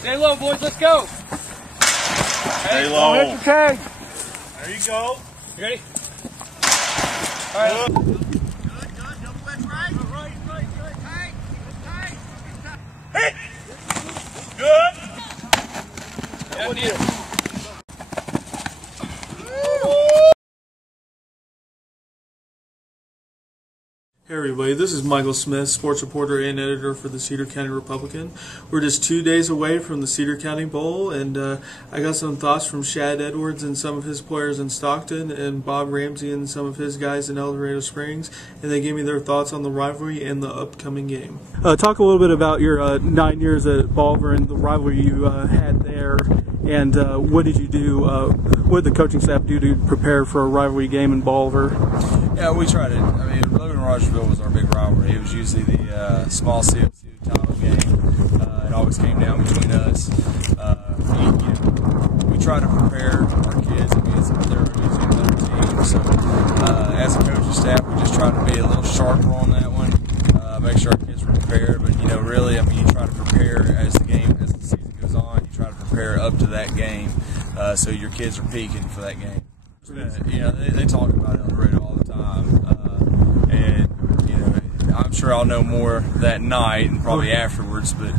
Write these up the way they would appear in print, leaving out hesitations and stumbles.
Stay low, boys. Let's go. Stay low. Hit your tag. There you go. You ready? All right. Good. Double wedge right. Right. Good. Tight. Hit. Good. That's it. Hey everybody, this is Michael Smith, sports reporter and editor for the Cedar County Republican. We're just 2 days away from the Cedar County Bowl, and I got some thoughts from Shad Edwards and some of his players in Stockton, and Bob Ramsey and some of his guys in El Dorado Springs, and they gave me their thoughts on the rivalry and the upcoming game. Talk a little bit about your 9 years at Bolivar and the rivalry you had there, and what did you do, what did the coaching staff do to prepare for a rivalry game in Bolivar? Yeah, we tried it. I mean, Logan Rogersville was our big rivalry. It was usually the small CFC title game. It always came down between us. We try to prepare our kids. I mean, they're usually another team. So, as a coaching staff, we just try to be a little sharper on that one. Make sure our kids were prepared. But really, I mean, you try to prepare as the season goes on. You try to prepare up to that game, so your kids are peaking for that game. They talk about El Dorado all the time, and I'm sure I'll know more that night and probably afterwards. But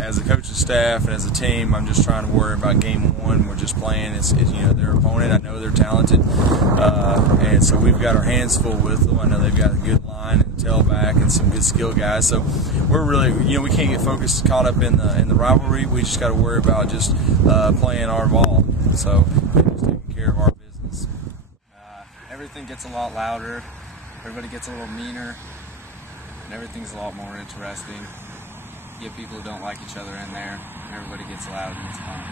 as a coaching staff and as a team, I'm just trying to worry about game one. We're just playing. It's their opponent. I know they're talented, and so we've got our hands full with them. I know they've got a good line and tailback and some good skill guys. So we're really we can't get caught up in the rivalry. We just got to worry about just playing our ball. So just taking care of our business. Everything gets a lot louder, everybody gets a little meaner, and everything's a lot more interesting. You get people who don't like each other in there, and everybody gets loud and it's fun.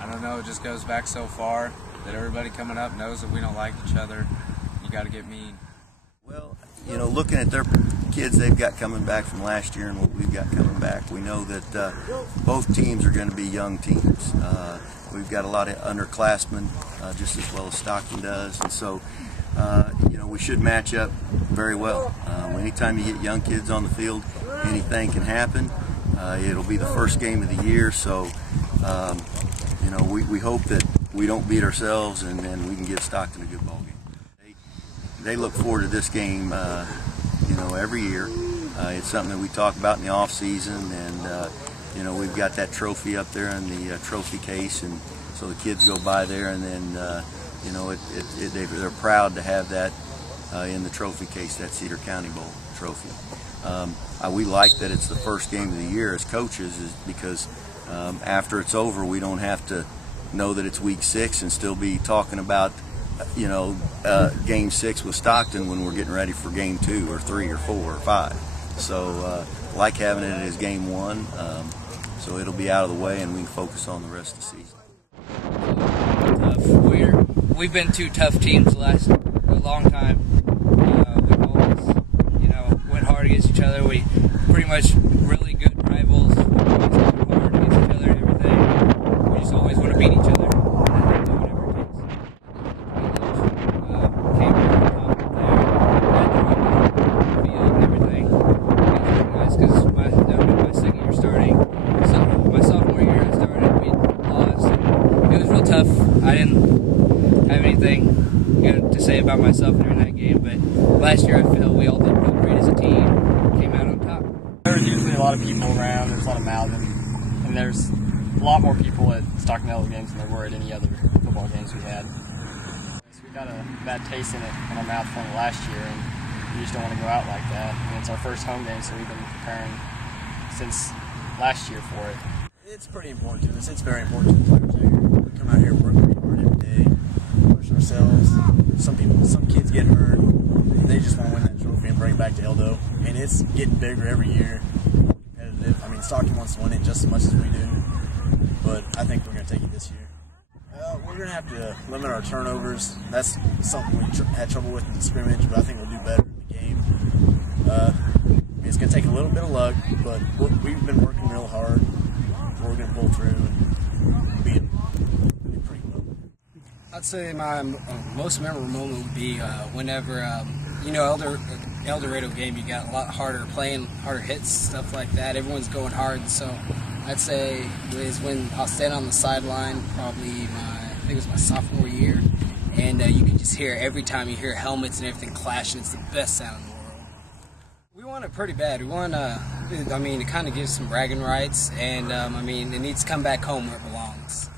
I don't know, it just goes back so far that everybody coming up knows that we don't like each other. You got to get mean. Well, looking at their kids they've got coming back from last year and what we've got coming back, we know that both teams are going to be young teams. We've got a lot of underclassmen, just as well as Stockton does, and so we should match up very well. Anytime you get young kids on the field, anything can happen. It'll be the first game of the year, so we hope that we don't beat ourselves and we can give Stockton a good ball game. They look forward to this game, every year. It's something that we talk about in the off season, and we've got that trophy up there in the trophy case, and so the kids go by there, and then they're proud to have that in the trophy case, that Cedar County Bowl trophy. We like that it's the first game of the year as coaches, is because after it's over, we don't have to know that it's week 6 and still be talking about game 6 with Stockton when we're getting ready for game 2 or 3 or 4 or 5. So like having it as game 1, so it'll be out of the way and we can focus on the rest of the season. We've been two tough teams a long time. We've always, went hard against each other. We pretty much really good rivals. We always go hard against each other and everything. We just always want to beat each other. I didn't have anything good to say about myself during that game, but last year I feel we all did real great as a team, came out on top. There's usually a lot of people around, there's a lot of mouthing, and there's a lot more people at Stockton Ellis games than there were at any other football games we had. So we got a bad taste in our mouth from it last year, and we just don't want to go out like that. I mean, it's our first home game, so we've been preparing since last year for it. It's pretty important to us. It's very important to the players here. We come out here, work pretty hard every day, push ourselves. Some kids get hurt. They just want to win that trophy and bring it back to Eldo. And it's getting bigger every year. Competitive. I mean, Stockton wants to win it just as much as we do. But I think we're going to take it this year. we're going to have to limit our turnovers. That's something we had trouble with in the scrimmage, but I think we'll do better in the game. It's going to take a little bit of luck, but we've been working real hard. We're going to pull through and beat pretty well. I'd say my most memorable moment would be whenever, you know, El Dorado game, you got a lot harder playing, harder hits, stuff like that. Everyone's going hard, so I'd say was when I was standing on the sideline, probably I think it was my sophomore year, and you could just hear every time you hear helmets and everything clashing. It's the best sound in the world. We want it pretty bad. We want I mean, to kind of give some bragging rights, and I mean, it needs to come back home where it belongs.